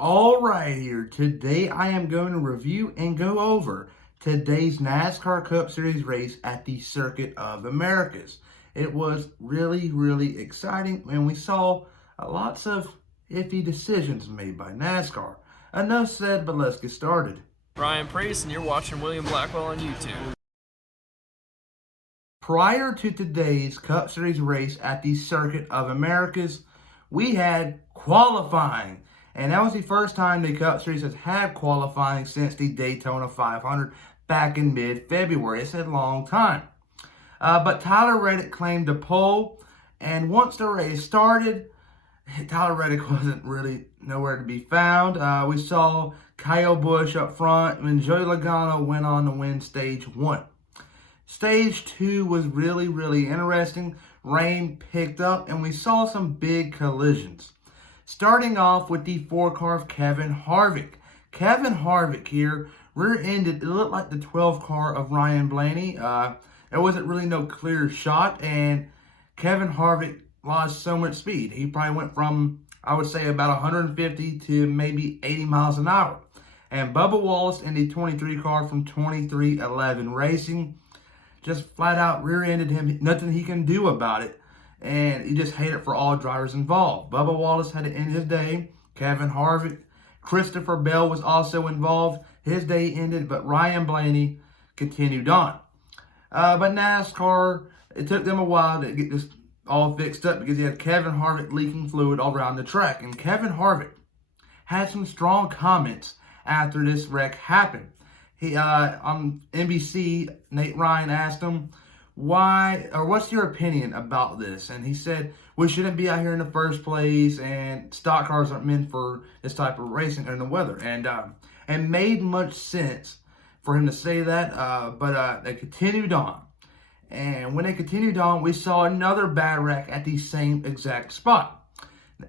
All right, here. Today I am going to review and go over today's NASCAR Cup Series race at the Circuit of Americas. It was really exciting, and we saw lots of iffy decisions made by NASCAR. Enough said, but let's get started. Ryan Priest, and you're watching William Blackwell on YouTube. Prior to today's Cup Series race at the Circuit of Americas, we had qualifying. And that was the first time the Cup Series has had qualifying since the Daytona 500 back in mid-February. It's a long time. But Tyler Reddick claimed the pole, and once the race started, Tyler Reddick wasn't really nowhere to be found. We saw Kyle Busch up front, and Joey Logano went on to win Stage 1. Stage 2 was really interesting. Rain picked up, and we saw some big collisions. Starting off with the 4-car of Kevin Harvick. Kevin Harvick here rear-ended, it looked like the 12-car of Ryan Blaney. There wasn't really no clear shot, and Kevin Harvick lost so much speed. He probably went from, I would say, about 150 to maybe 80 miles an hour. And Bubba Wallace in the 23 car from 2311 Racing just flat out rear-ended him. Nothing he can do about it. And he just hated it for all drivers involved. Bubba Wallace had to end his day. Kevin Harvick. Christopher Bell was also involved. His day ended, but Ryan Blaney continued on. But NASCAR, it took them a while to get this all fixed up because he had Kevin Harvick leaking fluid all around the track. And Kevin Harvick had some strong comments after this wreck happened. He on NBC, Nate Ryan asked him, what's your opinion about this? And he said, we shouldn't be out here in the first place, and stock cars aren't meant for this type of racing in the weather. And made much sense for him to say that, but they continued on. And when they continued on, we saw another bad wreck at the same exact spot.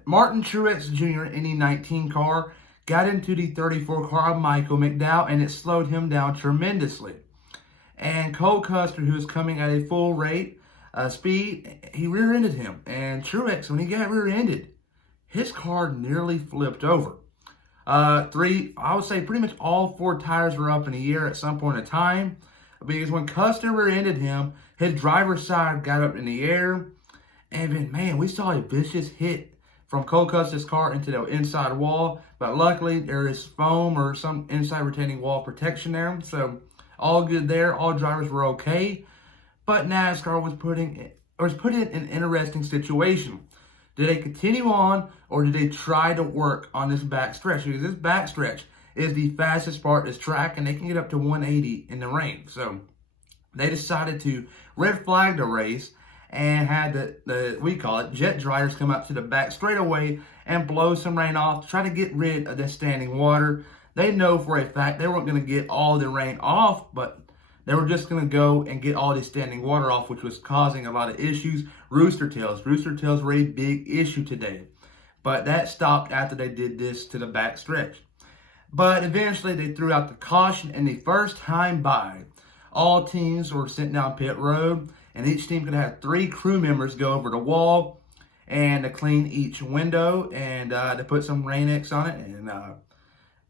Martin Truex Jr. in the 19 car got into the 34 car of Michael McDowell, and it slowed him down tremendously. And Cole Custer, who was coming at a full rate speed, he rear-ended him. And Truex, when he got rear-ended, his car nearly flipped over. I would say pretty much all 4 tires were up in the air at some point in time. Because when Custer rear-ended him, his driver's side got up in the air. And then, man, we saw a vicious hit from Cole Custer's car into the inside wall. But luckily, there is foam or some inside retaining wall protection there. So all good there. All drivers were okay. But NASCAR was put in an interesting situation. Did they continue on, or did they try to work on this back stretch? Because this back stretch is the fastest part of this track, and they can get up to 180 in the rain. So they decided to red flag the race and had we call it jet dryers come up to the back straightaway and blow some rain off to try to get rid of the standing water. They know for a fact they weren't going to get all the rain off, but they were just going to go and get all the standing water off, which was causing a lot of issues. Rooster tails were a big issue today, but that stopped after they did this to the back stretch. But eventually they threw out the caution, and the first time by, all teams were sent down pit road, and each team could have 3 crew members go over the wall and to clean each window and to put some Rain-X on it. And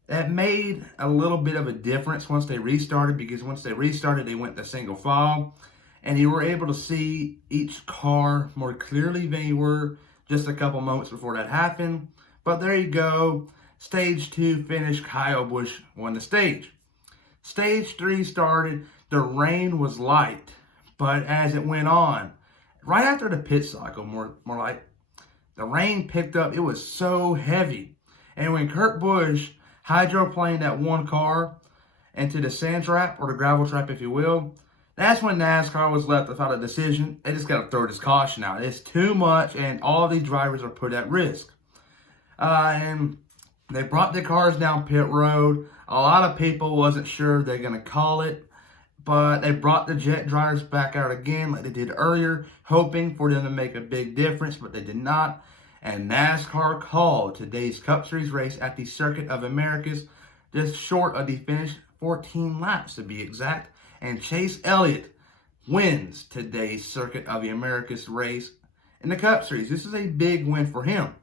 that made a little bit of a difference once they restarted, because once they restarted, they went to single file, and you were able to see each car more clearly than you were just a couple moments before that happened. But there you go. Stage 2 finished. Kyle Busch won the stage. Stage 3 started. The rain was light, but as it went on, right after the pit cycle, more like, the rain picked up. It was so heavy. And when Kurt Busch hydroplaned that one car into the sand trap, or the gravel trap, if you will, that's when NASCAR was left without a decision. They just got to throw this caution out. It's too much, and all these drivers are put at risk. And they brought the cars down pit road. A lot of people wasn't sure they're going to call it, but they brought the jet dryers back out again like they did earlier, hoping for them to make a big difference, but they did not. And NASCAR called today's Cup Series race at the Circuit of Americas, just short of the finish, 14 laps to be exact. And Chase Elliott wins today's Circuit of the Americas race in the Cup Series. This is a big win for him,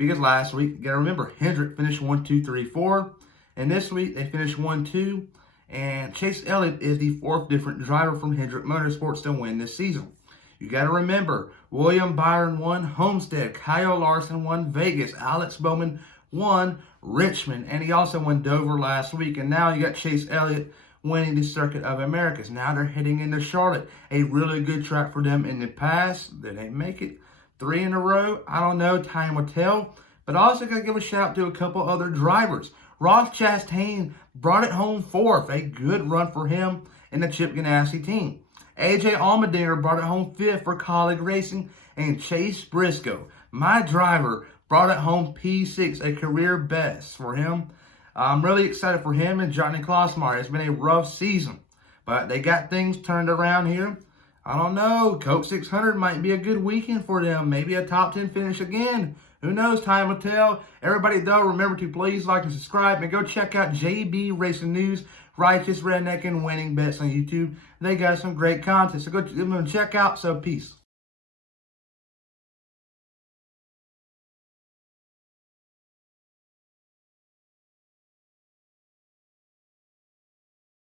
because last week, you got to remember, Hendrick finished 1, 2, 3, 4. And this week, they finished 1, 2. And Chase Elliott is the fourth different driver from Hendrick Motorsports to win this season. You got to remember, William Byron won Homestead, Kyle Larson won Vegas, Alex Bowman won Richmond, and he also won Dover last week. And now you got Chase Elliott winning the Circuit of Americas. Now they're heading into Charlotte, a really good track for them in the past. They didn't make it 3 in a row. I don't know, time will tell. But I also got to give a shout out to a couple other drivers. Ross Chastain brought it home fourth, a good run for him in the Chip Ganassi team. AJ Allmendinger brought it home fifth for Colleague Racing, and Chase Briscoe, my driver, brought it home P6, a career best for him. I'm really excited for him and Johnny Klossmeyer. It's been a rough season, but they got things turned around here. I don't know. Coke 600 might be a good weekend for them. Maybe a top 10 finish again. Who knows? Time will tell. Everybody, though, remember to please like and subscribe and go check out JB Racing News, Righteous Redneck, and Winning Bets on YouTube. They got some great content, so go check out. So, peace.